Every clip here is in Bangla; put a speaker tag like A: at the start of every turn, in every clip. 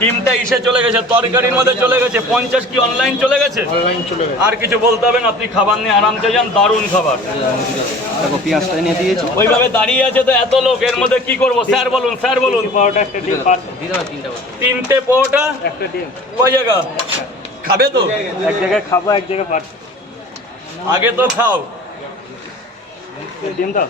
A: ডিমটা ইসে চলে গেছে তরকারির মধ্যে চলে গেছে পঞ্চাশ কি অনলাইন চলে গেছে?
B: অনলাইন চলে গেছে।
A: আর কিছু বলতে হবে না আপনি খাবার নিয়ে আরামসে যান দারুণ খাবার।
C: দেখো পেঁয়াজটা নিয়ে দিয়েছি।
A: ওইভাবে দাঁড়িয়ে আছে তো এত লোক এর মধ্যে কি করব? স্যার বলুন স্যার বলুন।
B: পাউডার একটা ডিম
A: তিনটে
B: একটা ডিম।
A: কয় জায়গা। খাবে তো?
B: এক জায়গায় খাব এক জায়গায় পাঁচ
A: আগে তো খাও।
B: ডিম দাও।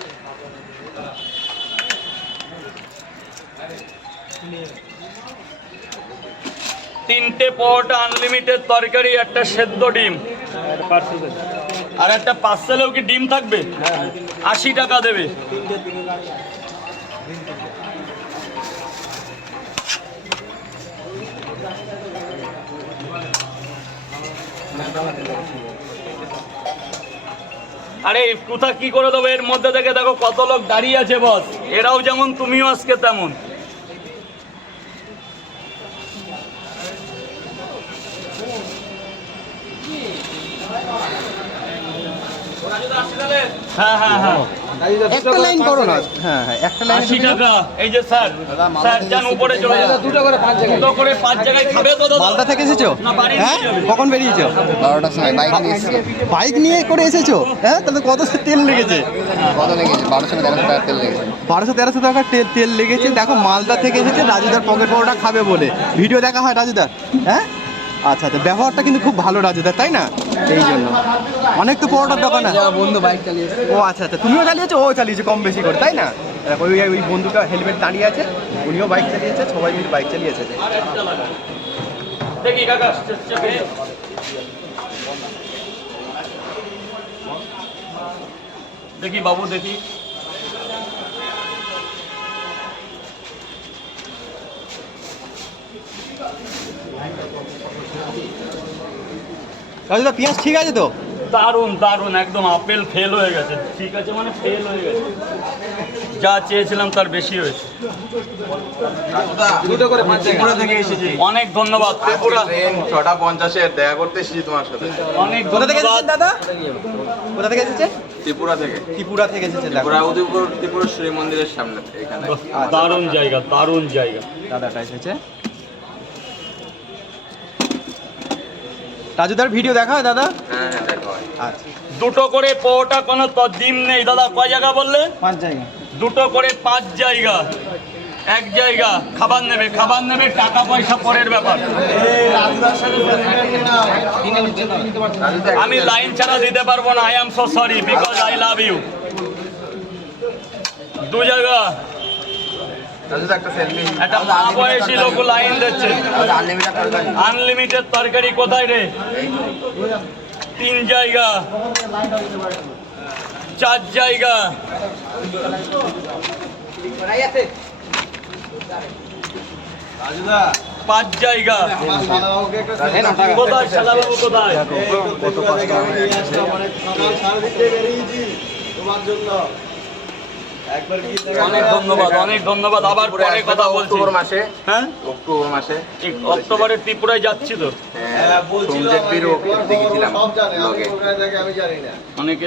A: তিনটে পোটা আনলিমিটেড তরকারি, একটা সেদ্ধ ডিম। আর একটা পার্সেলেও কি ডিম থাকবে? আশি টাকা দেবে। আরে, কোথা কি করে দেবো? এর মধ্যে থেকে দেখো কত লোক দাঁড়িয়ে আছে, বস। এরাও যেমন, তুমিও আজকে তেমন। হ্যাঁ হ্যাঁ হ্যাঁ।
C: একটা লাইন করো না। হ্যাঁ হ্যাঁ একটা লাইন
A: আশি টাকা। এই যে স্যার স্যার যান উপরে চলে যান দুটো করে পাঁচ জায়গায়। দুটো করে পাঁচ জায়গায় খাবে তো দাদা?
C: মালদা থেকে এসেছ?
A: না, বাড়ি
C: হ্যাঁ? কখন বেরিয়েছো?
D: বারোটার সময় বাইক নিয়ে এসেছি।
C: বাইক নিয়ে করে এসেছ? হ্যাঁ তাহলে কত তেল লেগেছে?
D: কত লেগেছে? বারোশো তেরোশো টাকা তেল লেগেছে।
C: বারোশো তেরোশো টাকা তেল তেল লেগেছে। দেখো মালদা থেকে এসেছে রাজুদার পকেট পরোটা খাবে বলে। ভিডিও দেখা হয় রাজুদার হ্যাঁ? আচ্ছা আচ্ছা ব্যবহারটা কিন্তু খুব ভালো রাজুদার তাই না? এই জন্য। অনেক তো পরোটার দোকান আছে।
D: বন্ধু বাইক চালিয়েছে
C: ও আচ্ছা আচ্ছা তুমিও চালিয়েছো? ও চালিয়েছে কম বেশি করে তাই না? দেখো, ওই ওই বন্ধুটা হেলমেট দাঁড়িয়ে আছে উনিও বাইক চালিয়েছে সবাই মিলে বাইক চালিয়েছে
A: দেখি কাকা দেখি বাবু দেখি।
C: রাজুদা পেঁয়াজ ঠিক আছে তো?
A: দারুণ দারুণ একদম আপেল ফেল হয়ে গেছে। ঠিক আছে মানে ফেল হয়ে গেছে। যা চেয়েছিলাম তার বেশি হয়েছে।
D: দুটো করে থেকে এসেছি।
A: অনেক ধন্যবাদ। ত্রিপুরা।
D: ছটা পঞ্চাশের দেখা করতে এসেছি তোমার সাথে।
A: অনেক
C: কোথা থেকে
A: ধন্যবাদ।
C: এসেছেন দাদা? কোথা থেকে এসেছে
D: ত্রিপুরা থেকে।
C: ত্রিপুরা থেকে এসেছে দেখো
D: ত্রিপুরা উদয়পুর ত্রিপুরেশ্বরী মন্দিরের সামনে এখানে।
A: দারুণ জায়গা দারুণ জায়গা।
C: দাদাটা এসেছে। রাজুদার ভিডিও দেখা হয় দাদা?
D: হ্যাঁ হ্যাঁ হয়।
C: আচ্ছা।
A: দুটো করে পোটা কোনো তো ডিম নেই দাদা। কয় জায়গা বললে?
C: পাঁচ জায়গা।
A: দুটো করে পাঁচ জায়গা। এক জায়গা। খাবার নেবে খাবার নেবে টাকা পয়সা পরের ব্যাপার। আমি লাইন ছাড়া দিতে পারব না। I am so sorry because I love you দু জায়গা।
D: একটা
A: মা বয়সী লোক লাইন দিচ্ছে
D: আনলিমিটেড তরকারি
A: কোথায় রে তিন জায়গা চার জায়গা পাঁচ জায়গা কোথায় শালাবাবু কোথায় অনেক ধন্যবাদ অনেক ধন্যবাদ। আবার পরে কথা বলছি।
D: অক্টোবর মাসে।
A: হ্যাঁ?
D: অক্টোবর মাসে।
A: ঠিক অক্টোবরে ত্রিপুরায় যাচ্ছি তো।
D: হ্যাঁ
A: অনেকে